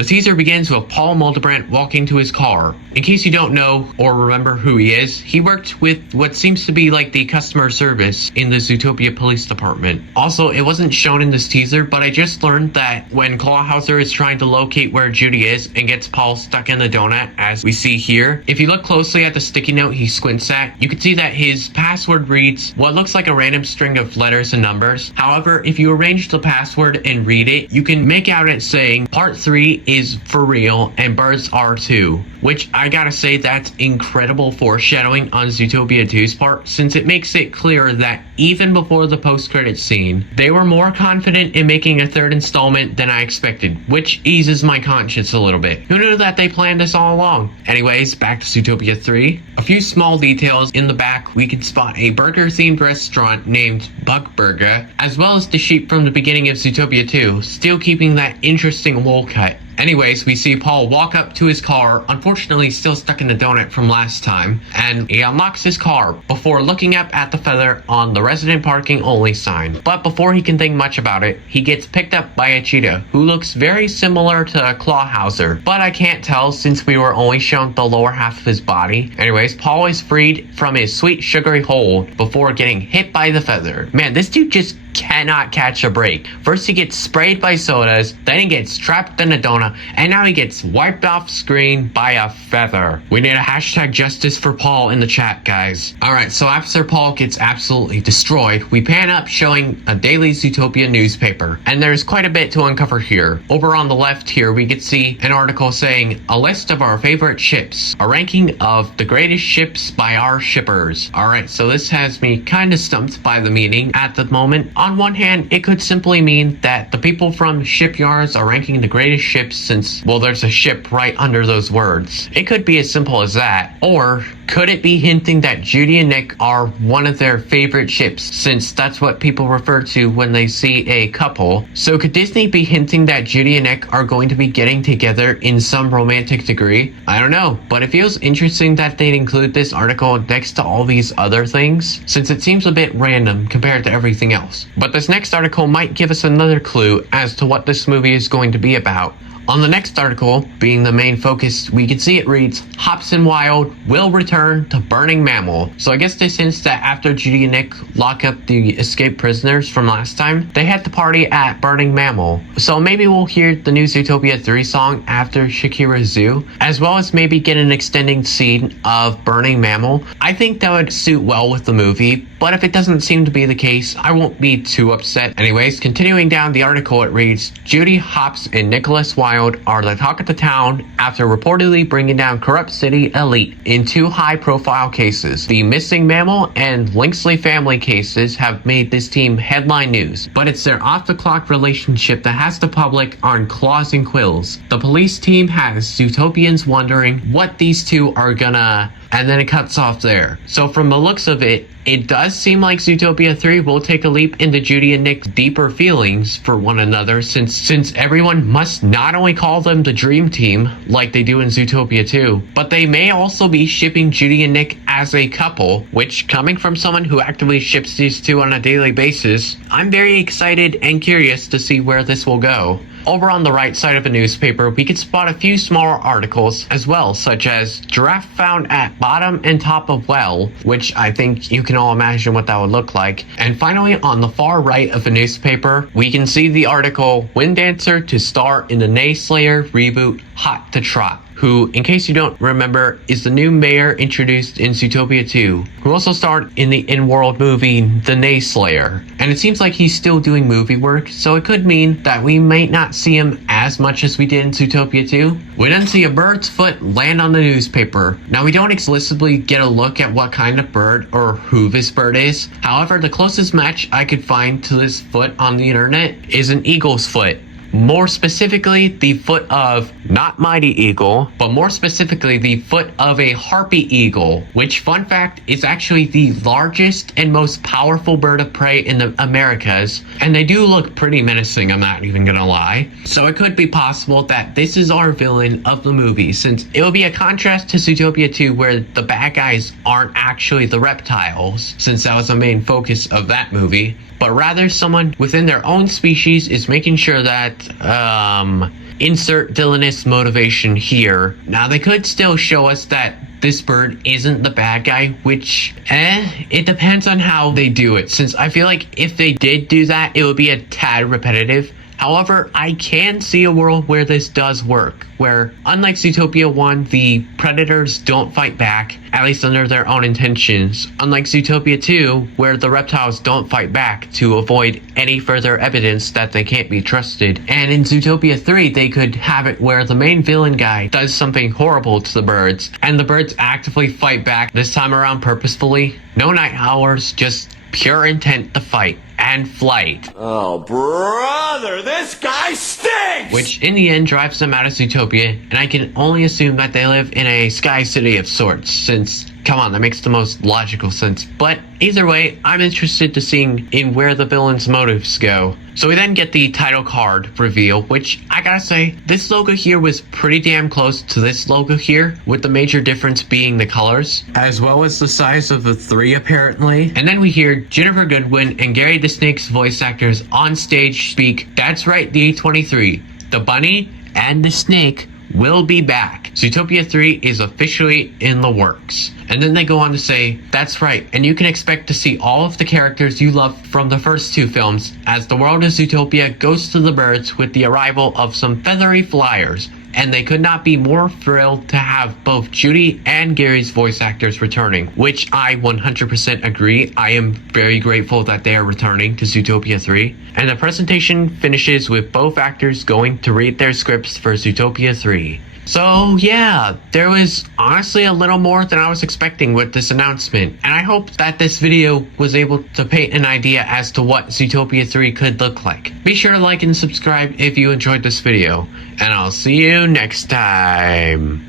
The teaser begins with Paul Moldebrandt walking to his car. In case you don't know or remember who he is, he worked with what seems to be like the customer service in the Zootopia Police Department. Also, it wasn't shown in this teaser, but I just learned that when Clawhauser is trying to locate where Judy is and gets Paul stuck in the donut, as we see here, if you look closely at the sticky note he squints at, you can see that his password reads what looks like a random string of letters and numbers. However, if you arrange the password and read it, you can make out it saying part 3 is for real and birds are too, which I gotta say that's incredible foreshadowing on Zootopia 2's part, since it makes it clear that even before the post-credits scene, they were more confident in making a third installment than I expected, which eases my conscience a little bit. Who knew that they planned this all along? Anyways, back to Zootopia 3. A few small details. In the back, we can spot a burger-themed restaurant named Buck Burger, as well as the sheep from the beginning of Zootopia 2, still keeping that interesting wool cut. Anyways, we see Paul walk up to his car, unfortunately still stuck in the donut from last time, and he unlocks his car before looking up at the feather on the resident parking only sign. But before he can think much about it, he gets picked up by a cheetah who looks very similar to Clawhauser, but I can't tell since we were only shown the lower half of his body. Anyways, Paul is freed from his sweet sugary hole before getting hit by the feather. Man, this dude just cannot catch a break. First he gets sprayed by sodas, then he gets trapped in a donut, and now he gets wiped off screen by a feather. We need a hashtag justice for Paul in the chat, guys. Alright, so after Paul gets absolutely destroyed, we pan up showing a daily Zootopia newspaper, and there's quite a bit to uncover here. Over on the left here, we can see an article saying, a list of our favorite ships, a ranking of the greatest ships by our shippers. Alright, so this has me kind of stumped by the meaning at the moment. On one hand, it could simply mean that the people from shipyards are ranking the greatest ships since, well, there's a ship right under those words. It could be as simple as that. Or could it be hinting that Judy and Nick are one of their favorite ships, since that's what people refer to when they see a couple? So could Disney be hinting that Judy and Nick are going to be getting together in some romantic degree? I don't know, but it feels interesting that they'd include this article next to all these other things, since it seems a bit random compared to everything else. But this next article might give us another clue as to what this movie is going to be about. On the next article, being the main focus, we can see it reads, Hops and Wild will return to Burning Mammal. So I guess this hints that after Judy and Nick lock up the escaped prisoners from last time, they had to party at Burning Mammal. So maybe we'll hear the new Zootopia 3 song after Shakira's Zoo, as well as maybe get an extending scene of Burning Mammal. I think that would suit well with the movie, but if it doesn't seem to be the case, I won't be too upset. Anyways, continuing down the article, it reads, Judy, Hops, and Nicholas Wilde are the talk of the town after reportedly bringing down corrupt city elite in 2 high-profile cases. The missing mammal and Linksley family cases have made this team headline news, but it's their off-the-clock relationship that has the public on claws and quills. The police team has Zootopians wondering what these two are gonna... and then it cuts off there. So from the looks of it, it does seem like Zootopia 3 will take a leap into Judy and Nick's deeper feelings for one another, since everyone must not only call them the Dream Team, like they do in Zootopia 2, but they may also be shipping Judy and Nick as a couple, which, coming from someone who actively ships these two on a daily basis, I'm very excited and curious to see where this will go. Over on the right side of the newspaper, we can spot a few smaller articles as well, such as Giraffe found at bottom and top of well, which I think you can all imagine what that would look like. And finally, on the far right of the newspaper, we can see the article Wind Dancer to star in the Nayslayer reboot Hot to Trot, who, in case you don't remember, is the new mayor introduced in Zootopia 2, who also starred in the in-world movie The Nayslayer. And it seems like he's still doing movie work, so it could mean that we might not see him as much as we did in Zootopia 2. We then see a bird's foot land on the newspaper. Now, we don't explicitly get a look at what kind of bird or who this bird is. However, the closest match I could find to this foot on the internet is an eagle's foot. More specifically, the foot of, not Mighty Eagle, but more specifically, the foot of a harpy eagle, which, fun fact, is actually the largest and most powerful bird of prey in the Americas, and they do look pretty menacing, I'm not even gonna lie. So it could be possible that this is our villain of the movie, since it will be a contrast to Zootopia 2, where the bad guys aren't actually the reptiles, since that was the main focus of that movie, but rather someone within their own species is making sure that, insert villainous motivation here. Now, they could still show us that this bird isn't the bad guy, which, it depends on how they do it, since I feel like if they did do that, it would be a tad repetitive. However, I can see a world where this does work, where, unlike Zootopia 1, the predators don't fight back, at least under their own intentions, unlike Zootopia 2, where the reptiles don't fight back to avoid any further evidence that they can't be trusted. And in Zootopia 3, they could have it where the main villain guy does something horrible to the birds, and the birds actively fight back, this time around purposefully. No night hours, just pure intent to fight and flight. Oh, brother, this guy stinks! Which in the end drives them out of Zootopia, and I can only assume that they live in a sky city of sorts, since, come on, that makes the most logical sense. But either way, I'm interested to seeing in where the villain's motives go. So we then get the title card reveal, which I gotta say, this logo here was pretty damn close to this logo here, with the major difference being the colors, as well as the size of the 3 apparently. And then we hear Jennifer Goodwin and Gary the Snake's voice actors on stage speak, "That's right, D23, the bunny and the snake will be back. Zootopia 3 is officially in the works." And then they go on to say, "That's right, and you can expect to see all of the characters you loved from the first 2 films as the world of Zootopia goes to the birds with the arrival of some feathery flyers." And they could not be more thrilled to have both Judy and Gary's voice actors returning, which I 100% agree. I am very grateful that they are returning to Zootopia 3. And the presentation finishes with both actors going to read their scripts for Zootopia 3. So yeah, there was honestly a little more than I was expecting with this announcement, and I hope that this video was able to paint an idea as to what Zootopia 3 could look like. Be sure to like and subscribe if you enjoyed this video, and I'll see you next time.